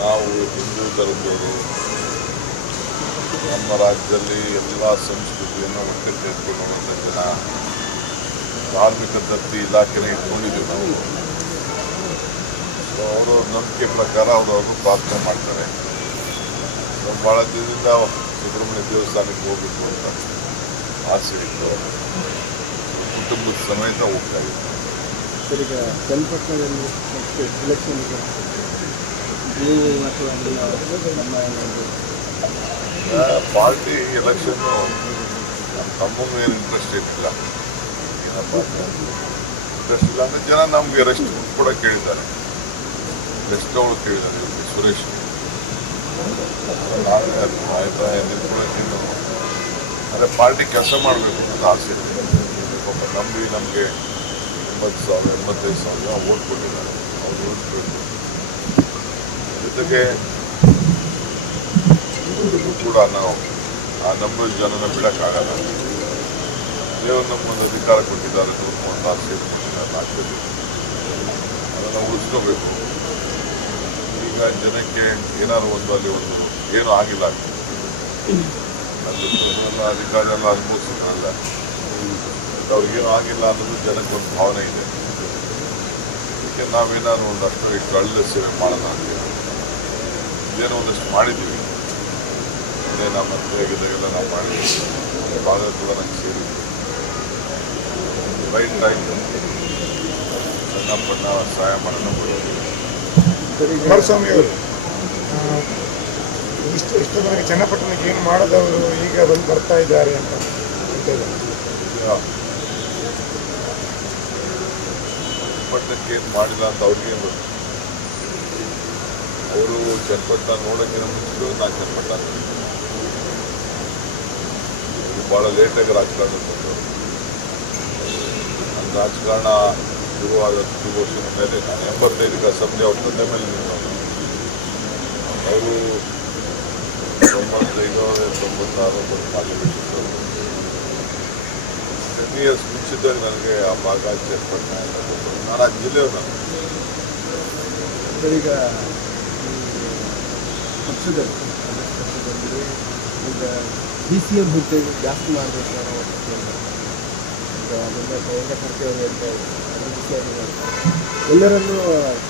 ನಾವು ಹಿಂದೂ ಧರ್ಮದವರು ನಮ್ಮ ರಾಜ್ಯದಲ್ಲಿ ಎಲ್ಲ ಸಂಸ್ಕೃತಿಯನ್ನು ಒಟ್ಟಿಗೆ ಹೋಗುವಂಥ ಜನ, ಧಾರ್ಮಿಕ ದತ್ತಿ ಇಲಾಖೆನೇ ಇಟ್ಕೊಂಡಿದ್ದೀವಿ ನಾವು. ಸೊ ಅವರು ನಂಬಿಕೆ ಪ್ರಕಾರ ಅವರು ಪ್ರಾರ್ಥನೆ ಮಾಡ್ತಾರೆ. ಸೊ ಭಾಳ ದಿನದಿಂದ ಸುಬ್ರಹ್ಮಣ್ಯ ದೇವಸ್ಥಾನಕ್ಕೆ ಹೋಗಬೇಕು ಅಂತ ಆಸೆ ಇತ್ತು. ಕುಟುಂಬದ ಸಮೇತ ಹೋಗ್ತಾ ಇತ್ತು ಸರ್ ಈಗ ಚನ್ನಪಟ್ಟಣದಲ್ಲಿ ನೆಕ್ಸ್ಟ್ ಎಲೆಕ್ಷನ್ ಇದೆ ಒಂದು ಪಾರ್ಟಿ ಎಲೆಕ್ಷನ್ನು ನಮಗೂ ಏನು ಇಂಟ್ರೆಸ್ಟ್ ಇರಲಿಲ್ಲ ಏನಪ್ಪ ಇಂಟ್ರೆಸ್ಟ್ ಇಲ್ಲ ಅಂದರೆ ಜನ ನಮಗೆ ರೆಸ್ಟ್ ಕೂಡ ಕೇಳಿದ್ದಾರೆ. ರೆಸ್ಟ್ ಅವಳು ಕೇಳಿದ್ದಾರೆ ಸುರೇಶ್. ನಾವೇ ಅಭಿಪ್ರಾಯ ನಿಂತ್ಕೊಳ್ಳೋಕ್ಕೇನು ಅಂದರೆ ಪಾರ್ಟಿ ಕೆಲಸ ಮಾಡಬೇಕು ಅಂತ ಆಸೆ ಇದೆ. ಪಾಪ ನಂಬಿ ನಮಗೆ ಎಂಬತ್ತು ಸಾವಿರ ಎಂಬತ್ತೈದು ಸಾವಿರ ಓಟ್ ಕೊಟ್ಟಿದ್ದಾರೆ ಅವ್ರು ಉಳಿಸ್ಬೇಕು ಜೊತೆಗೆ ಇದು ಕೂಡ ನಾವು ಆ ನಂಬರ್ ಜನನ ಬಿಡೋಕ್ಕಾಗಲ್ಲ ದೇವರು ನಮ್ಮೊಂದು ಅಧಿಕಾರ ಕೊಟ್ಟಿದ್ದಾರೆ ನೂರು ಮೂವತ್ತಾರು ಸೀಟ್ ಕೊಟ್ಟಿದ್ದಾರೆ ನಾಲ್ಕು ಅದನ್ನು ಉಳಿಸ್ಕೋಬೇಕು ಈಗ ಜನಕ್ಕೆ ಏನಾದ್ರು ಒಂದು ಅಲ್ಲಿ ಒಂದು ಏನೂ ಆಗಿಲ್ಲ ಅಲ್ಲಿ. ಅಧಿಕಾರ ಎಲ್ಲ ಅನುಭವಿಸಿದ್ರಲ್ಲ ಅವ್ರಿಗೇನು ಆಗಿಲ್ಲ ಅನ್ನೋದು ಜನಕ್ಕೆ ಒಂದು ಭಾವನೆ ಇದೆ. ಅದಕ್ಕೆ ನಾವೇನಾದ್ರು ಒಂದಷ್ಟು ಇಷ್ಟು ಕಳ್ಳ ಸೇವೆ ಮಾಡೋಣ ಅಂತ ಏನೋ ಒಂದಷ್ಟು ಮಾಡಿದ್ದೀವಿ. ಅದೇ ನಮ್ಮ ಮಂತ್ರಿ ಆಗಿದ್ದಾಗೆಲ್ಲ ನಾವು ಮಾಡಿದ್ದೀವಿ. ಭಾಗ ಕೂಡ ನಂಗೆ ಸೇರಿದ್ವಿ ರೈಟ್ ಟೈಮ್ ಸಣ್ಣ ಪಣ್ಣ ಸಹಾಯ ಮಾಡೋಣ ಕೊಡೋದು ಇಷ್ಟು ಇಷ್ಟು ಇಷ್ಟೊಂದವರೆಗೆ ಚನ್ನಪಟ್ಟಣಕ್ಕೆ ಏನು ಮಾಡೋದವರು ಈಗ ಬಂದು ಬರ್ತಾ ಇದ್ದಾರೆ ಅಂತ ಅಂತ ಇದೆ. ಪಟ್ಟಣಕ್ಕೆ ಏನು ಮಾಡಿಲ್ಲ ಅಂತ ಅವ್ರಿಗೇನು ಗೊತ್ತು? ಅವರು ಚನ್ನಪಟ್ಟಣ ನೋಡೋಕ್ಕಿಂತ ಮುಂಚೆ ನಾನು ಚನ್ನಪಟ್ಟಣ ಭಾಳ ಲೇಟಾಗಿ ರಾಜಕಾರಣ ಬಂದರು ನನ್ನ ರಾಜಕಾರಣ ಶುರು ಹತ್ತು ವರ್ಷದ ಮೇಲೆ, ನಾನು ಎಂಬತ್ತೈದಕ್ಕೆ ಅಸೆಂಬ್ಲಿ ಅವ್ರ ತಂದೆ ಮೇಲೆ ನಿಂತು ಅವರು ತೊಂಬತ್ತೈದು ತೊಂಬತ್ತಾರು ಪಾರ್ಲಿಮೆಂಟ್ ಟೆನ್ ಇಯರ್ಸ್ ಮುಂಚಿದ್ದಾಗ ನನಗೆ ಆ ಭಾಗ ಎಲ್ಲ ನಾನು ಆ ಈಗ ಪಕ್ಷದಲ್ಲಿ ಈಗ ಡಿ ಸಿ ಎಂ ಹುದ್ದೆ ಜಾಸ್ತಿ ಮಾಡಬೇಕು ಅನ್ನೋ ಕೇಂದ್ರ. ಈಗ ಅದನ್ನ ಪ್ರಿಯಾಂಕ ಖರ್ಗೆ ಅವರು ಹೇಳ್ತಾ ಇದ್ದಾರೆ ಅದ್ರ ವಿಷಯವಾಗಿ ಹೇಳ್ತಾರೆ. ಎಲ್ಲರನ್ನೂ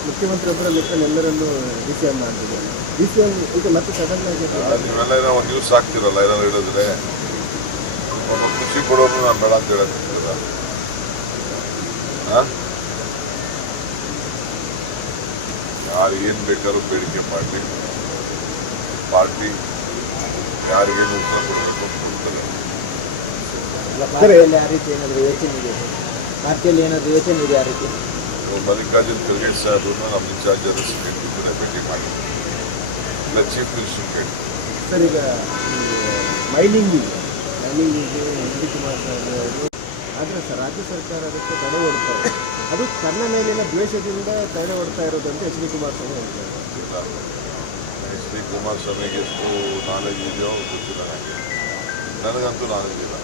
ಮುಖ್ಯಮಂತ್ರಿ ಒಬ್ಬರ ಲೆಕ್ಕ ಎಲ್ಲರನ್ನೂ ಡಿ ಸಿ ಎಂ ಮಾಡ್ತಿದ್ದಾರೆ ಡಿ ಸಿ ಎಂ ಈಗ ಮತ್ತೆ ಸಡನ್ ಆಗಿ ನೀವೆಲ್ಲ ಏನೋ ಒಂದು ನ್ಯೂಸ್ ಆಗ್ತಿರಲ್ಲ ಏನಾದ್ರು ಹೇಳಿದ್ರೆ ಖುಷಿ ಕೊಡೋನು ನಾನು ಬೇಡ ಅಂತ ಹೇಳಕ್ಕಿಲ್ಲ ಯಾರು ಏನು ಬೇಕಾದ್ರೂ ಬೇಡಿಕೆ ಮಾಡಲಿ ಪಾರ್ಟಿ ಯಾರಿಗೇನು ಉತ್ತರ ಕೊಡಬೇಕು ಅಂತ ಕೊಡ್ತಾರೆ. ಪಾರ್ಟಿಯಲ್ಲಿ ಆ ರೀತಿ ಏನಾದರೂ ಯೋಚನೆ ಇದೆ ಪಾರ್ಟಿಯಲ್ಲಿ ಏನಾದರೂ ಯೋಚನೆ ಇದೆ ಆ ರೀತಿ? ಮಲ್ಲಿಕಾರ್ಜುನ್ ಖರ್ಗೆ ಸಾಹೇಬ್ರನ್ನ ನಮ್ಮ ಇನ್ಚಾರ್ಜ್ ರೆಸಿಡೆಂಟ್ ಭೇಟಿ ಮಾಡಿ. ಇಲ್ಲ ಚೀಫ್ ಮಿನಿಸ್ಟರ್ ಕೇಳಿ. ಸರ್ ಈಗ ಮೈನಿಂಗಿಗೆ ಮೈನಿಂಗಿಗೆ ಎನ್ ಮಾಡ್ತಾ ಕುಮಾರಸ್ವಾಮಿ ಅವರು. ಆದರೆ ಸರ್ ರಾಜ್ಯ ಸರ್ಕಾರ ಅದಕ್ಕೆ ತಡೆ ಓಡ್ತಾ ಇದೆ ಅದು ತನ್ನ ಮೇಲಿನ ದ್ವೇಷದಿಂದ ತಡೆ ಓಡ್ತಾ ಇರೋದು ಅಂತ ಎಚ್ ಡಿ ಕುಮಾರಸ್ವಾಮಿ ಹೇಳ್ತಾರೆ. ಎಚ್ ಡಿ ಕುಮಾರಸ್ವಾಮಿಗೆ ಎಷ್ಟು ನಾಲೆಜ್ ಇದೆಯೋ ಗೊತ್ತಿಲ್ಲ ನನಗೆ. ನನಗಂತೂ ನಾಲೆಜ್ ಇಲ್ಲ.